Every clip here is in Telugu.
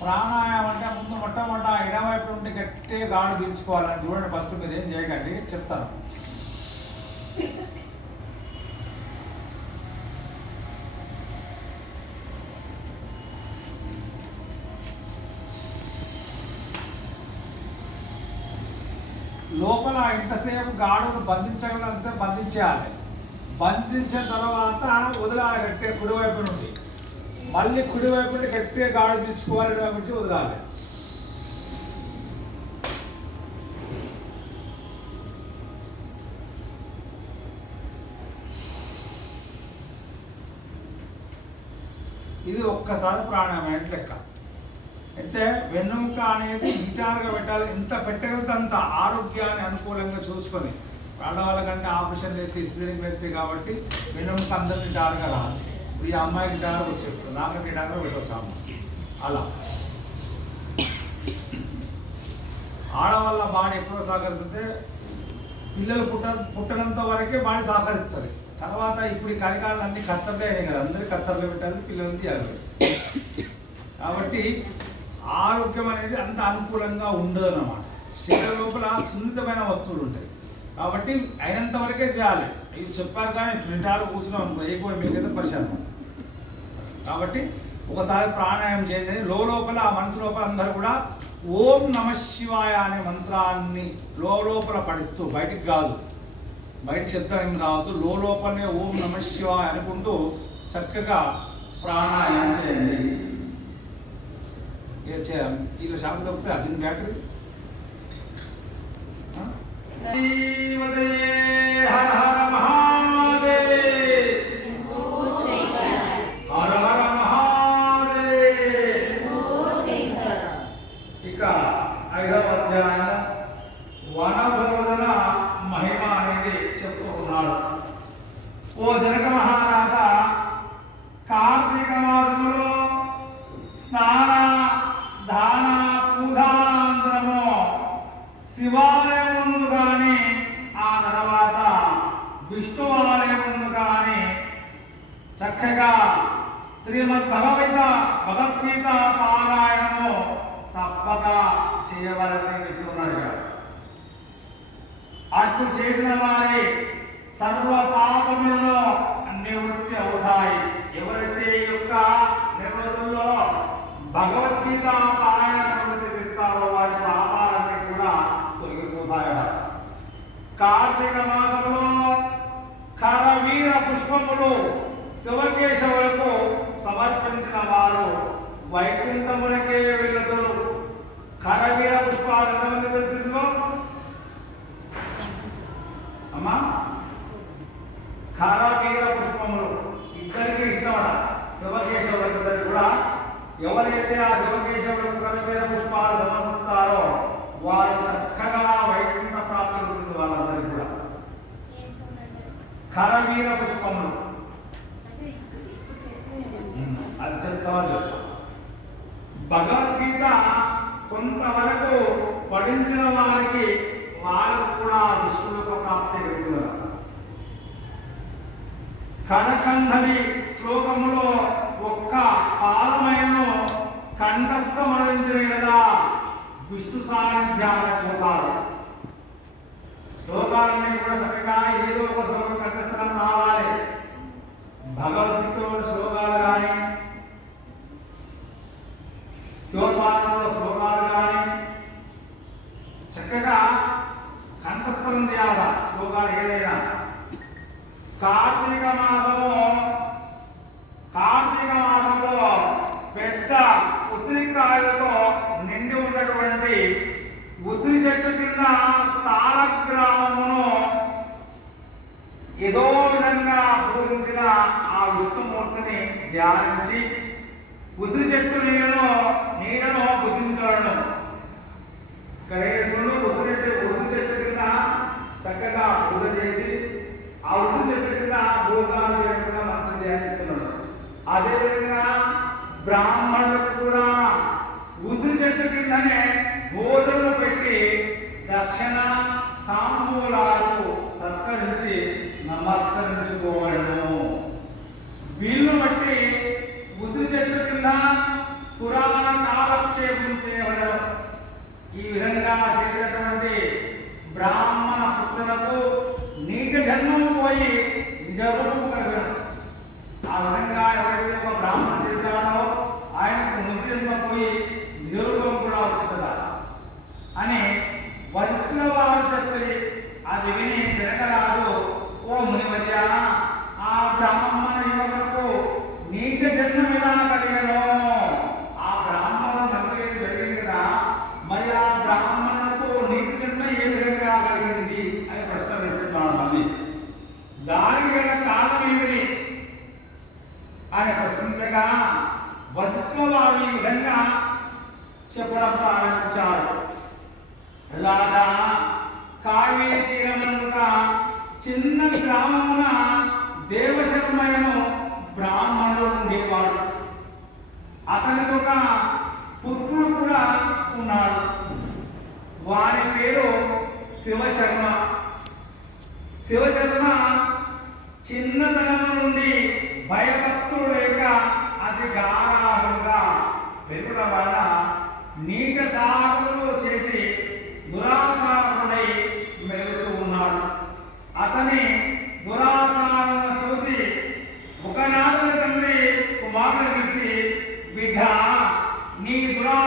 ప్రాణాయామం అంటే ముందు మొట్టమొదట ఎడవైపు నుండి గట్టిగా గాడు పీల్చుకోవాలని చూడండి. ఫస్ట్ మీరు ఏం చేయకండి చెప్తాను. లోపల ఇంతసేపు గాడును బంధించగలంతసేపు బంధించేయాలి. బంధించిన తర్వాత వదిలాగట్టే కుడివైపు నుండి. మళ్ళీ కుడివైపు నుండి గట్టిగా గాడు పీల్చుకోవాలి కాబట్టి నుంచి వదలాలి. ఇది ఒక్కసారి ప్రాణాయామం లెక్క. అయితే వెన్నెముక అనేది నిటారుగా పెట్టాలి. ఎంత పెట్టగలిగితే అంత ఆరోగ్యాన్ని అనుకూలంగా చూసుకొని ఆడవాళ్ళ ఆపరేషన్ అయితే సిజరింగ్ కాబట్టి వెన్నెముక అందరు నిటారుగా రాదు. ఈ అమ్మాయికి డాలర్ వచ్చేస్తుంది. నాకు నిటారుగా పెట్టవచ్చు అమ్మ అలా. ఆడవాళ్ళ బాడీ ఎప్పుడో సహకరిస్తే పిల్లలు పుట్ట పుట్టనంత వరకే బాడీ సహకరిస్తుంది. తర్వాత ఇప్పుడు ఈ కలికాలం అన్ని కత్తర్లే అయినాయి కదా. అందరు కత్తర్లు పెట్టాలి పిల్లలు తీయాలి. కాబట్టి ఆరోగ్యం అనేది అంత అనుకూలంగా ఉండదు అన్నమాట శరీర లోపల సున్నితమైన వస్తువులు ఉంటాయి. కాబట్టి అయినంత వరకే చేయాలి. ఇది చెప్పారు కానీ నింటారు కూర్చున్నాం. ఏ కూడా మీకైతే పరిశాంతం కాబట్టి ఒకసారి ప్రాణాయామం చేయండి. లో లోపల ఆ మనసు లోపల అందరూ కూడా ఓం నమ శివాయ అనే మంత్రాన్ని లో లోపల పడిస్తూ బయటికి కాదు బయట శబ్దం ఏం రావద్దు లో లోపలనే ఓం నమ శివాయ అనుకుంటూ చక్కగా ప్రాణాయామం చేయండి. ఇలా షాప్ దొరికితే అది బ్యాటరీ? హర హర మహా హర హర మహాదేవ్ ఇక ఐదవ అధ్యాయం వనభోజన మహిమ అనేది చెప్తూ ఉన్నాడు ఓ జనక మహారాజా కార్తీక మాసములో స్నాన దాన పూజానంతరము శివాలయం ముందు కానీ ఆ తర్వాత విష్ణు ఆలయం కానీ చక్కగా శ్రీమద్ భగవత భగవద్గీత పారాయణము తప్పక చేయవలని చెప్తున్నాడు అట్లు చేసిన వారి సర్వ పాపములను నివృత్తి అవుతాయి ఎవరైతే ఈ యొక్క నిర్వచనంలో భగవద్గీత పారాయణ చేస్తారో వారి పాపాలన్నీ కూడా తొలగిపోతాయట కార్తీక మాసంలో కరవీర పుష్పములు శివకేశవులకు సమర్పించిన వారు వైకుంఠములకే వెళ్ళదురు. కరవీర పుష్పాలు ఎంతమంది తెలిసిందో? అమ్మా కరవీర పుష్పములు ఇద్దరికి ఇష్టమట శివకేశవులందరికీ కూడా. ఎవరైతే ఆ శివకేశవులకు కరవీర పుష్పాలు సమర్పిస్తారో వారు చక్కగా వైకుంఠ ప్రాప్తి ఉంటుంది వాళ్ళందరికీ కూడా కరవీర పుష్పములు. చెప్తారు భగవద్గీత కొంతవరకు పఠించిన వారికి వారికి కూడా విష్ణువుకు ప్రాప్తి కలుగుతుంది కనకంధరి శ్లోకములో ఒక్క పాదమైనను కంఠస్థమరించిన కదా విష్ణు సాన్నిధ్యాన్ని పోతారు శ్లోకాలన్నీ కూడా చక్కగా ఏదో ఒక శ్లోకం కంఠస్థలం రావాలి భగవద్గీతలో శ్లోకాలు కానీ శివపాఠంలో శ్లోకాలు కానీ చక్కగా కంఠస్థలం చేయాల? శ్లోకాలు ఏదైనా. కార్తీక మాసము కార్తీక మాసంలో పెద్ద ఉసిరికాయలతో నిండి ఉన్నటువంటి ఉసిరి చెట్టు కింద సాలగ్రామమును ఏదో విధంగా పూజించిన ఆ విష్ణుమూర్తిని ధ్యానించి ఉసిరి చెట్టు నీడను నీడను భుజించడం ఇక్కడ ఏంటంటే ఉసిరి చెట్టు ఉసిరి చెట్టు కింద చక్కగా పూజ చేసి ఆ ఉసిరి చెట్టు కింద భోజనాలు చేయకుండా మంచిది అని చెప్తున్నాడు అదేవిధంగా బ్రాహ్మణులకు కూడా ఉసిరి చెట్టు కిందనే భోజనం పెట్టి దక్షిణ తాంబూలాలు సత్కరించి నమస్కరించుకోవడము వీళ్ళు బట్టి ఉసిరి చెట్టు కింద పురాణ కాలక్షేపం చేయబడడం ఈ విధంగా చేసినటువంటి బ్రాహ్మణ పుత్రులకు నీచ జన్మం పోయి నిజరూపం కలగడం ఆ విధంగా ఎవరైతే ఒక బ్రాహ్మణ చేశాడో ఆయనకు ముంచి జన్మ పోయి నిజరూపం కూడా వచ్చిందా అని వశిష్ఠుల వారు చెప్పి అది విని జనకరాజు ఓ మునివర్యా ఆ బ్రాహ్మణ యువకులకు నీచ జన్మం ఎలా కలిగను ఆ బ్రాహ్మణుడు మంచిగా జరిగింది కదా మరి ఆ బ్రాహ్మణులకు నీచ జన్మ ఏ విధంగా కలిగింది అని ప్రశ్న వేస్తున్నాడు మళ్ళీ దానికి గల కారణం ఏమిటి అని ప్రశ్నించగా వశిష్ఠుల వారు ఈ విధంగా చెప్పడం ప్రారంభించారు రాజా కావేరీ తీరమునుక చిన్న గ్రామమున దేవశర్మైన బ్రాహ్మణుడు ఉండేవాడు అతనికి ఒక పుత్రుడు కూడా ఉన్నాడు. వారి పేరు శివశర్మ. శివశర్మ చిన్నతనం నుండి భయభక్తులు లేక అతి గారా పెరగడం వలన నీచ సాగులు చేసి దురాచారముడై మెలుగుతూ ఉన్నాడు. అతని దురాచారాలను చూసి ఒకనాడు తండ్రి కుమారుని పిలిచి బిడ్డ నీ దురా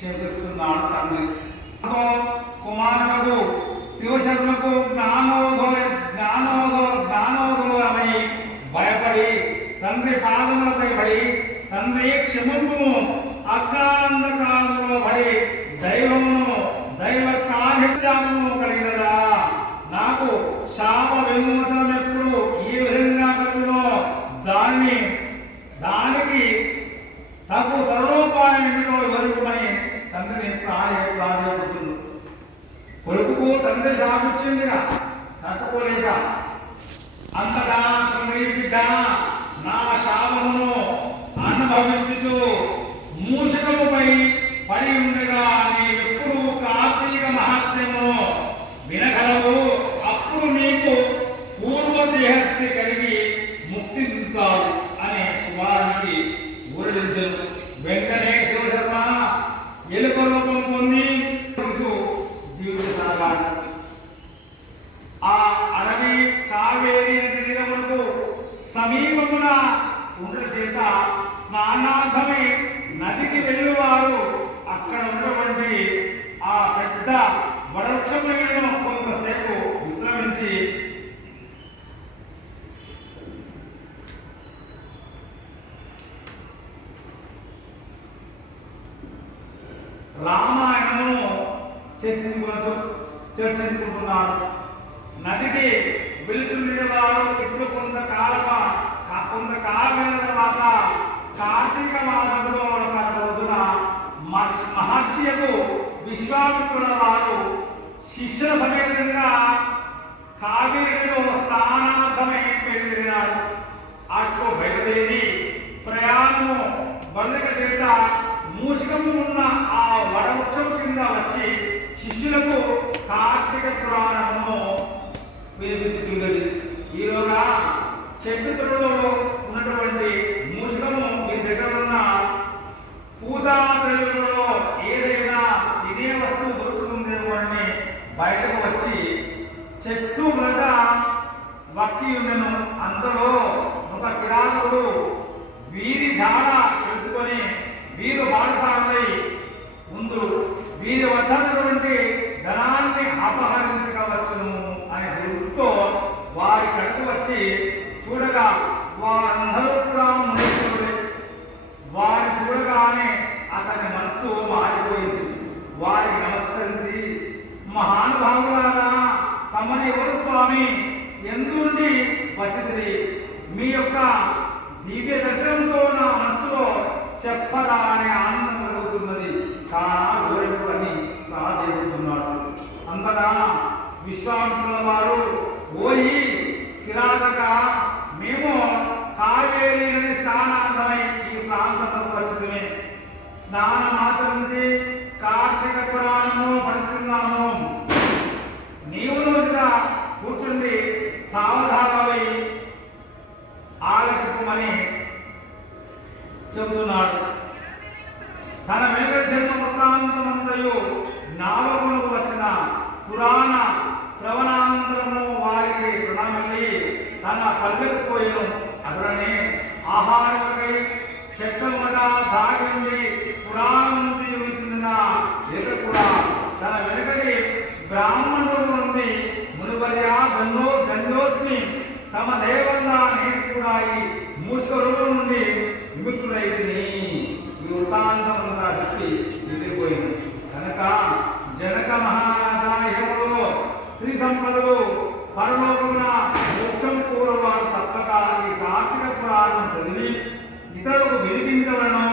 శపిస్తున్నాడు తండ్రి. దాంతో కుమారులకు శివశర్మకు జ్ఞానోదయ జ్ఞానోదో జ్ఞానోదయమై భయపడి తండ్రి పాదములపై పడి తండ్రి క్షమింపుము అజ్ఞానందకాలంలో పడి దైవమును దైవ కార్యము కలిగినదా? నాకు శాప విమోచన కొడుకుకు తండ్రి శాపించిందిగా తట్టుకోలేక అంతగా తండ్రి బిడ్డ నా శాపమును అనుభవించుచు మూషకముపై పడి సమీపమున ఉండ చేత స్నానార్థమై నదికి వెళ్ళువారు. అక్కడ ఉన్నటువంటి ఆ పెద్ద వడవృక్షములను కొంతసేపు విశ్రమించి రామాయణము చర్చించుకోవచ్చు చర్చించుకుంటున్నారు. నదికి వెలుచుండే వారు ఇప్పుడు కొంతకాలమ? కొంతకాలమైన తర్వాత కార్తీక మాసంలో ఒక రోజున మహర్షియకు విశ్వామిత్రుల వారు శిష్యుల సమేతంగా కావేరిలో స్నానార్థమై బయలుదేరినాడు అట్లు బయలుదేరి ప్రయాణము బండక చేత మూషికము ఉన్న ఆ వడవృక్షం కింద వచ్చి శిష్యులకు కార్తీక పురాణము వినిపించుతున్నది ఈలోగా చెట్టులో ఉన్నటువంటి మూషికము మీ దగ్గర ఉన్న పూజా ద్రవ్యంలో ఏదైనా ఇదే వస్తువు దొరుకుతుంది అని బయటకు వచ్చి చెట్టు మొదట వక్కి ఉన్నను. అందులో ఒక కిరాతకుడు వీరి జాడ తెలుసుకొని వీరు బాలసాగులై ముందు వీరి వద్ద ధనాన్ని అపహరించడం అనే గుర్తుతో వారి కడుపు వచ్చి చూడగా వారందరూ కూడా మునీశ్వరుడే వారిని చూడగానే అతని మనస్సు మారిపోయింది. వారికి నమస్కరించి మహానుభావులారా తమని ఎవరు స్వామి? ఎందుండి వచ్చింది మీ యొక్క దివ్య దర్శనంతో నా మనసులో చెప్పరా అనే ఆనందం కలుగుతున్నది. కానా గోరెడు అని ప్రాధేయుతున్నాడు అంతటా విశ్వామిత్రుల వారు ఓయి కిరాతక. మేము కావేరీ నది స్నానార్థమై ఈ ప్రాంతంలో వచ్చింది స్నానం ఆచరించి కార్తీక పురాణము పడుతున్నాము నీవు రోజుగా కూర్చుండి సావధానమై ఆలకింపమని చెబుతున్నాడు. తన వెనుక జన్మ వృత్తాంతమంతయు నావకులకు వచ్చిన పురాణ శ్రవణ తన పల్లెకు పోయను. అతడని ఆహారములకై చెత్తముగా దాగింది పురాణం చెందిన లేక కూడా తన వెనుకటి బ్రాహ్మణుల నుండి మునువర్య గన్నో గంగోస్మి తమ దేవల్ల నేను కూడా ఈ మూషిక నుండి విముక్తుడైంది ఈ వృత్తాంతమంతా చెప్పి ఎదిరిపోయింది కనుక జనక మహారాజా శ్రీ సంపదలు పరలోకమున మోక్షం కోరవారు తప్పక ఈ కార్తీక పురాణం చదివి ఇతరులకు వినిపించవలను